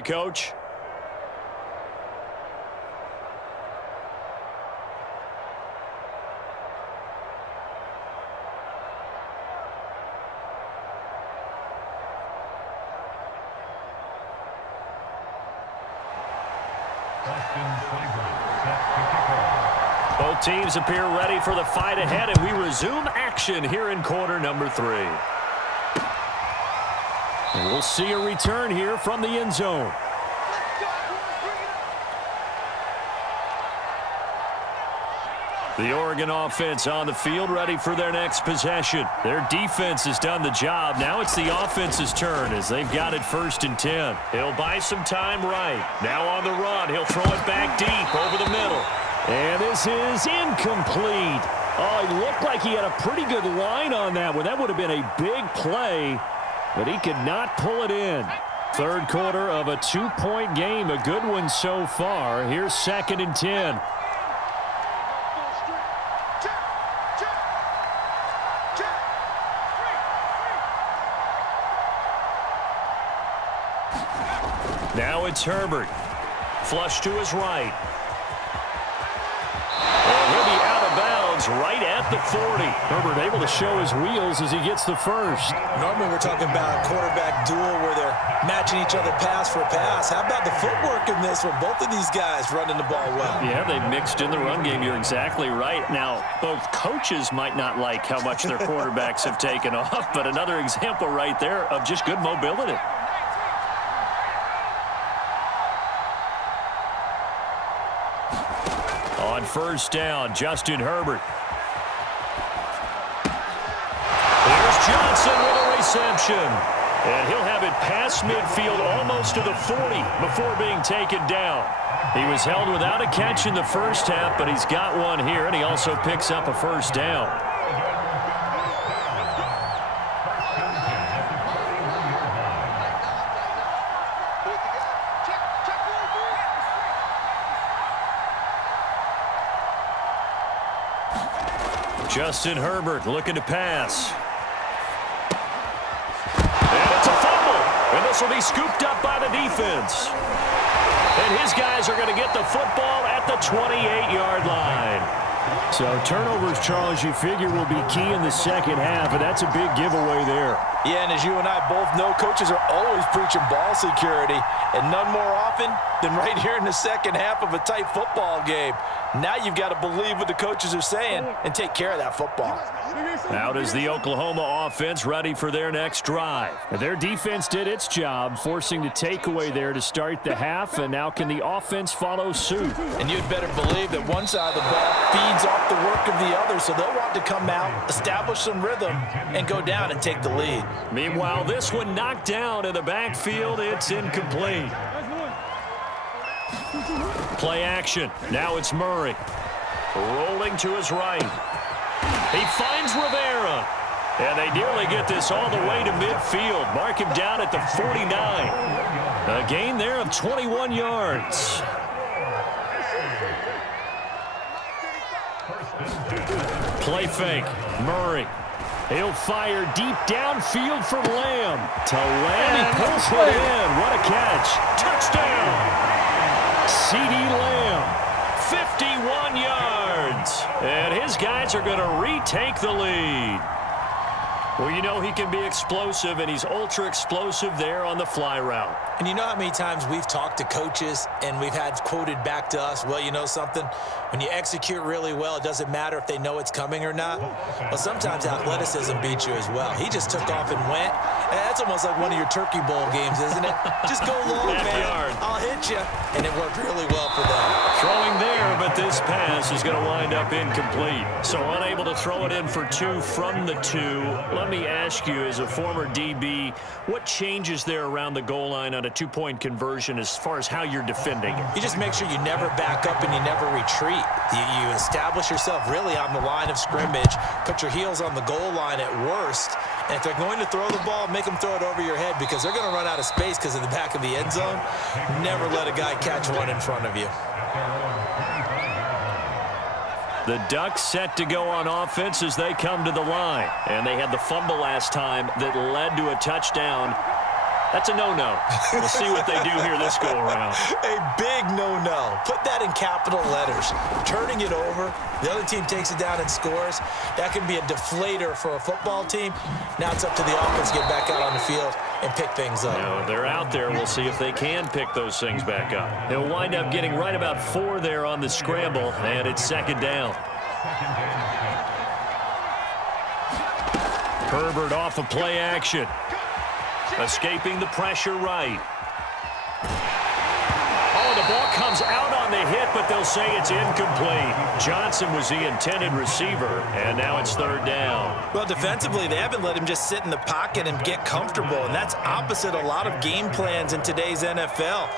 play, Coach. Both teams appear ready for the fight ahead, and we resume action here in quarter number 3. And we'll see a return here from the end zone. The Oregon offense on the field ready for their next possession. Their defense has done the job. Now it's the offense's turn as they've got it 1st and 10. He'll buy some time right. Now on the run. He'll throw it back deep over the middle. And this is incomplete. Oh, it looked like he had a pretty good line on that one. That would have been a big play, but he could not pull it in. 3rd quarter of a 2-point game. A good one so far. Here's 2nd and 10. Now it's Herbert. Flush to his right. And he'll be out of bounds right at the 40. Herbert able to show his wheels as he gets the first. Normally we're talking about a quarterback duel where they're matching each other pass for pass. How about the footwork in this one? Both of these guys running the ball well. Yeah, they mixed in the run game. You're exactly right. Now, both coaches might not like how much their quarterbacks have taken off, but another example right there of just good mobility. On 1st down, Justin Herbert. Here's Johnson with a reception. And he'll have it past midfield almost to the 40 before being taken down. He was held without a catch in the first half, but he's got one here, and he also picks up a 1st down. Justin Herbert looking to pass. And it's a fumble. And this will be scooped up by the defense. And his guys are going to get the football at the 28-yard line. So turnovers, Charles, you figure will be key in the second half, and that's a big giveaway there. Yeah, and as you and I both know, coaches are always preaching ball security, and none more often than right here in the second half of a tight football game. Now you've got to believe what the coaches are saying and take care of that football. Out is the Oklahoma offense ready for their next drive. Their defense did its job, forcing the takeaway there to start the half, and now can the offense follow suit? And you'd better believe that one side of the ball feeds off the work of the other, so they'll want to come out, establish some rhythm, and go down and take the lead. Meanwhile, this one knocked down in the backfield. It's incomplete. Play action. Now it's Murray. Rolling to his right. He finds Rivera. And they nearly get this all the way to midfield. Mark him down at the 49. A gain there of 21 yards. Play fake. Murray. He'll fire deep downfield from Lamb. To Lamb. And he pulls it in. What a catch. Touchdown. CeeDee Lamb, 51 yards. And his guys are going to retake the lead. Well, you know he can be explosive, and he's ultra-explosive there on the fly route. And you know how many times we've talked to coaches and we've had quoted back to us, well, you know something? When you execute really well, it doesn't matter if they know it's coming or not. Well, sometimes athleticism beats you as well. He just took off and went. And that's almost like one of your Turkey Bowl games, isn't it? Just go long, man. I'll hit you. And it worked really well for them. Throwing there, but this pass is going to wind up incomplete. So unable to throw it in for 2 from the 2. Let me ask you, as a former DB, what changes there around the goal line on a 2-point conversion as far as how you're defending it? You just make sure you never back up and you never retreat. You establish yourself really on the line of scrimmage, put your heels on the goal line at worst, and if they're going to throw the ball, make them throw it over your head because they're going to run out of space because of the back of the end zone. Never let a guy catch one in front of you. The Ducks set to go on offense as they come to the line. And they had the fumble last time that led to a touchdown. That's a no-no. We'll see what they do here this go-around. A big no-no. Put that in capital letters. Turning it over, the other team takes it down and scores. That can be a deflator for a football team. Now it's up to the offense to get back out on the field and pick things up. Now, they're out there. We'll see if they can pick those things back up. They'll wind up getting right about 4 there on the scramble, and it's second down. Herbert off of play action. Escaping the pressure right. Oh, the ball comes out on the hit, but they'll say it's incomplete. Johnson was the intended receiver, and now it's third down. Well, defensively, they haven't let him just sit in the pocket and get comfortable, and that's opposite a lot of game plans in today's NFL.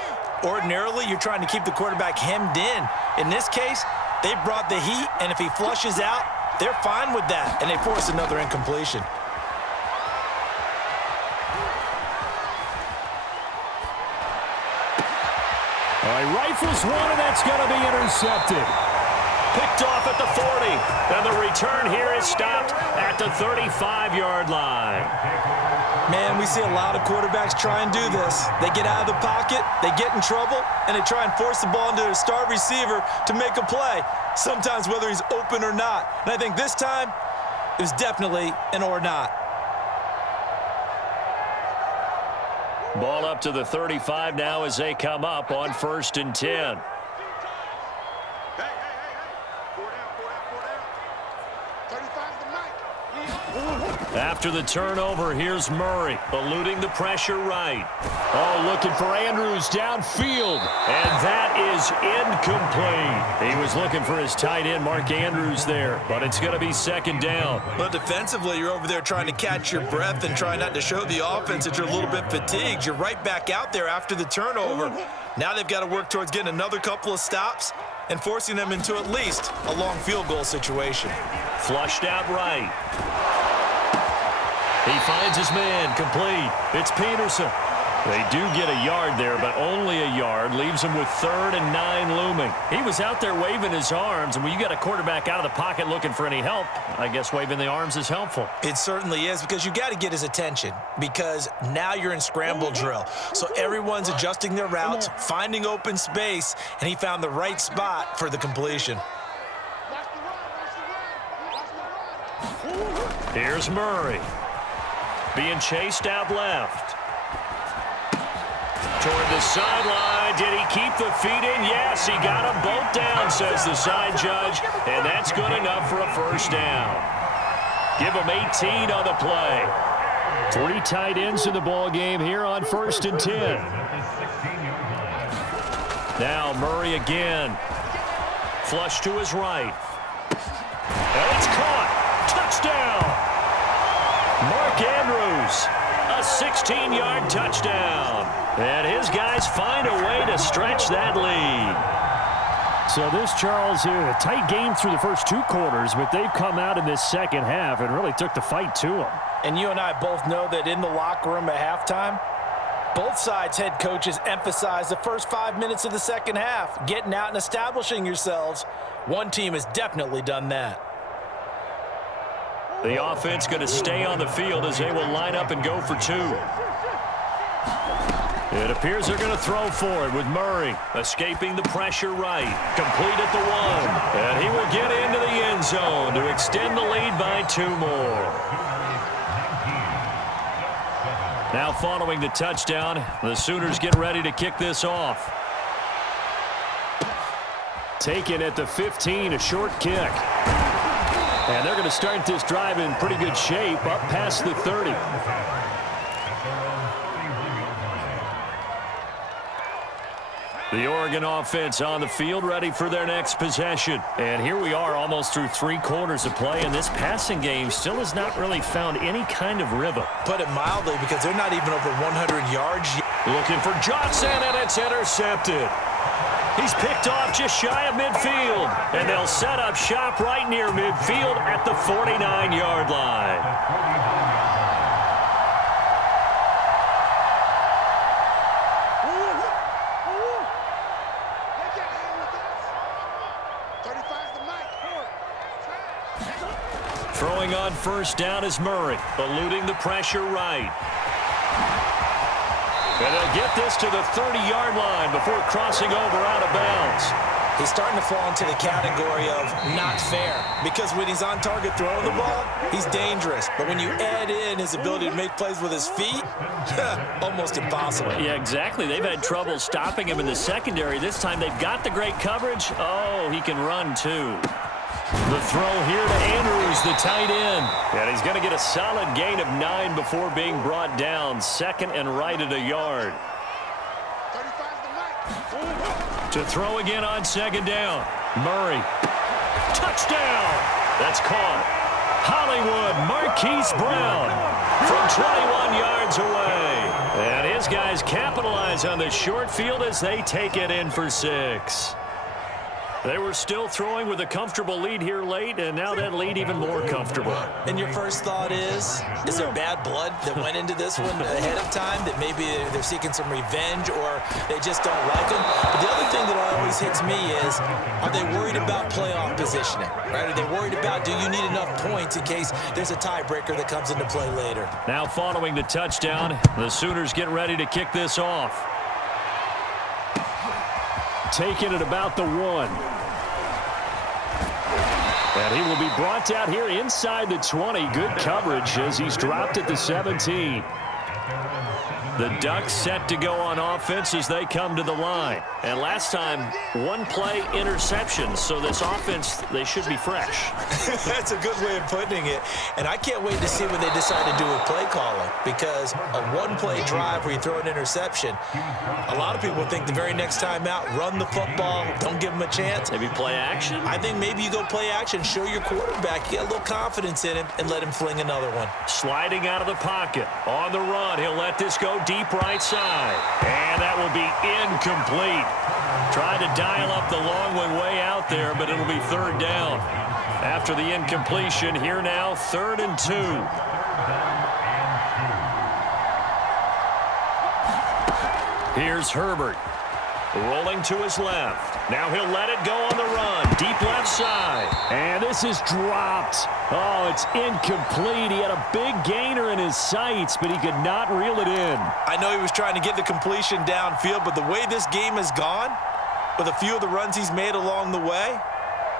Ordinarily, you're trying to keep the quarterback hemmed in. In this case, they brought the heat, and if he flushes out, they're fine with that, and they force another incompletion. All right, rifles one, and that's going to be intercepted. Picked off at the 40, and the return here is stopped at the 35-yard line. Man, we see a lot of quarterbacks try and do this. They get out of the pocket, they get in trouble, and they try and force the ball into their star receiver to make a play, sometimes whether he's open or not. And I think this time, it was definitely an or not. Ball up to the 35 now as they come up on 1st and 10. After the turnover, here's Murray, eluding the pressure right. Oh, looking for Andrews downfield, and that is incomplete. He was looking for his tight end, Mark Andrews, there, but it's going to be second down. Well, defensively, you're over there trying to catch your breath and trying not to show the offense that you're a little bit fatigued. You're right back out there after the turnover. Now they've got to work towards getting another couple of stops and forcing them into at least a long field goal situation. Flushed out right. He finds his man, complete. It's Peterson. They do get a yard there, but only a yard. Leaves him with 3rd and 9 looming. He was out there waving his arms, and when you got a quarterback out of the pocket looking for any help, I guess waving the arms is helpful. It certainly is, because you got to get his attention, because now you're in scramble drill. So everyone's adjusting their routes, finding open space, and he found the right spot for the completion. Here's Murray. Being chased out left. Toward the sideline. Did he keep the feet in? Yes, he got them both down, says the side judge. And that's good enough for a first down. Give him 18 on the play. 3 tight ends in the ball game here on 1st and 10. Now Murray again. Flush to his right. And it's caught. Touchdown. Mark Andrews, a 16-yard touchdown. And his guys find a way to stretch that lead. So this, Charles, here, a tight game through the first 2 quarters, but they've come out in this second half and really took the fight to them. And you and I both know that in the locker room at halftime, both sides' head coaches emphasize the first 5 minutes of the second half, getting out and establishing yourselves. One team has definitely done that. The offense going to stay on the field as they will line up and go for 2. It appears they're going to throw for it with Murray escaping the pressure right. Complete at the 1. And he will get into the end zone to extend the lead by 2 more. Now following the touchdown, the Sooners get ready to kick this off. Taken at the 15, a short kick. And they're going to start this drive in pretty good shape up past the 30. The Oregon offense on the field ready for their next possession. And here we are almost through 3 quarters of play, and this passing game still has not really found any kind of rhythm. Put it mildly, because they're not even over 100 yards yet. Looking for Johnson, and it's intercepted. He's picked off just shy of midfield, and they'll set up shop right near midfield at the 49-yard line. Throwing on first down is Murray, eluding the pressure right. And they'll get this to the 30-yard line before crossing over out of bounds. He's starting to fall into the category of not fair, because when he's on target throwing the ball, he's dangerous. But when you add in his ability to make plays with his feet, almost impossible. Yeah, exactly. They've had trouble stopping him in the secondary. This time they've got the great coverage. Oh, he can run too. The throw here to Andrews, the tight end. And he's going to get a solid gain of 9 before being brought down. Second and right at a yard. To throw again on second down. Murray. Touchdown. That's caught. Hollywood, Marquise Brown from 21 yards away. And his guys capitalize on the short field as they take it in for 6. They were still throwing with a comfortable lead here late, and now that lead even more comfortable. And your first thought is there bad blood that went into this one ahead of time, that maybe they're seeking some revenge or they just don't like him? But the other thing that always hits me is, are they worried about playoff positioning? Right? Are they worried about, do you need enough points in case there's a tiebreaker that comes into play later? Now following the touchdown, the Sooners get ready to kick this off. Taking it about the 1. And he will be brought down here inside the 20. Good coverage as he's dropped at the 17. The Ducks set to go on offense as they come to the line. And last time, one play interception. So this offense, they should be fresh. That's a good way of putting it. And I can't wait to see what they decide to do with play calling, because a one-play drive where you throw an interception, a lot of people think the very next time out, run the football, don't give them a chance. Maybe play action? I think maybe you go play action, show your quarterback, get a little confidence in him, and let him fling another one. Sliding out of the pocket. On the run, he'll let this go deep right side. And that will be incomplete. Tried to dial up the long one way out there, but it'll be third down. After the incompletion, here now, 3rd and 2. Here's Herbert. Rolling to his left. Now he'll let it go on the run. Deep left side. And this is dropped. Oh, it's incomplete. He had a big gainer in his sights, but he could not reel it in. I know he was trying to get the completion downfield, but the way this game has gone, with a few of the runs he's made along the way,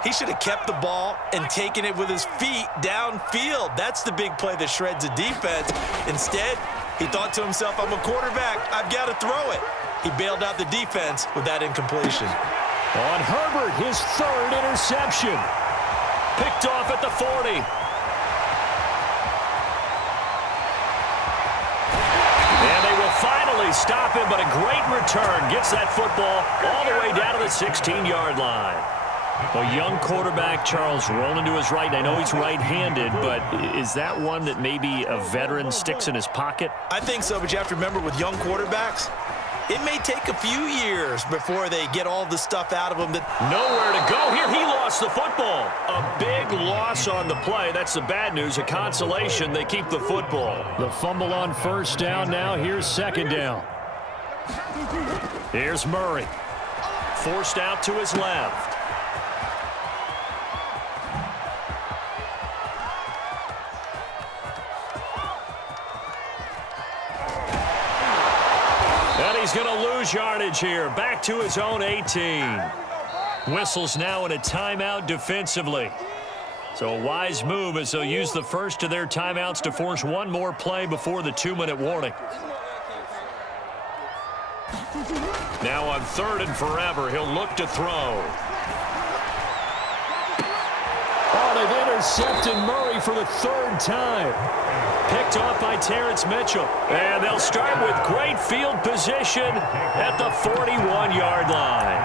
he should have kept the ball and taken it with his feet downfield. That's the big play that shreds a defense. Instead, he thought to himself, I'm a quarterback. I've got to throw it. He bailed out the defense with that incompletion. On Herbert, his 3rd interception. Picked off at the 40. And they will finally stop him, but a great return. Gets that football all the way down to the 16-yard line. A young quarterback, Charles, rolling to his right. I know he's right-handed, but is that one that maybe a veteran sticks in his pocket? I think so, but you have to remember with young quarterbacks, it may take a few years before they get all the stuff out of them. Nowhere to go here. He lost the football. A big loss on the play. That's the bad news. A consolation. They keep the football. The fumble on first down now. Here's second down. Here's Murray. Forced out to his left. And he's going to lose yardage here. Back to his own 18. Whistles now in a timeout defensively. So a wise move as they'll use the first of their timeouts to force one more play before the 2-minute warning. Now on 3rd and forever, he'll look to throw. Oh, they've intercepted Murray for the 3rd time. Picked off by Terrence Mitchell. And they'll start with great field position at the 41-yard line.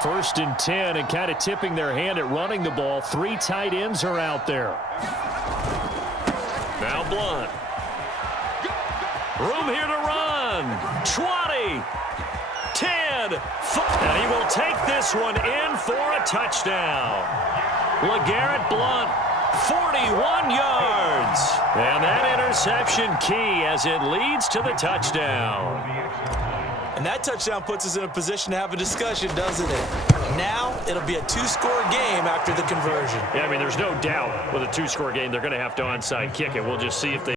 First and 10, and kind of tipping their hand at running the ball. 3 tight ends are out there. Now Blunt. Room here to run. 20. 10. And he will take this one in for a touchdown. LeGarrette Blunt, 41 yards. And that interception key as it leads to the touchdown. And that touchdown puts us in a position to have a discussion, doesn't it? Now it'll be a two-score game after the conversion. Yeah, I mean, there's no doubt with a two-score game, they're going to have to onside kick it. We'll just see if they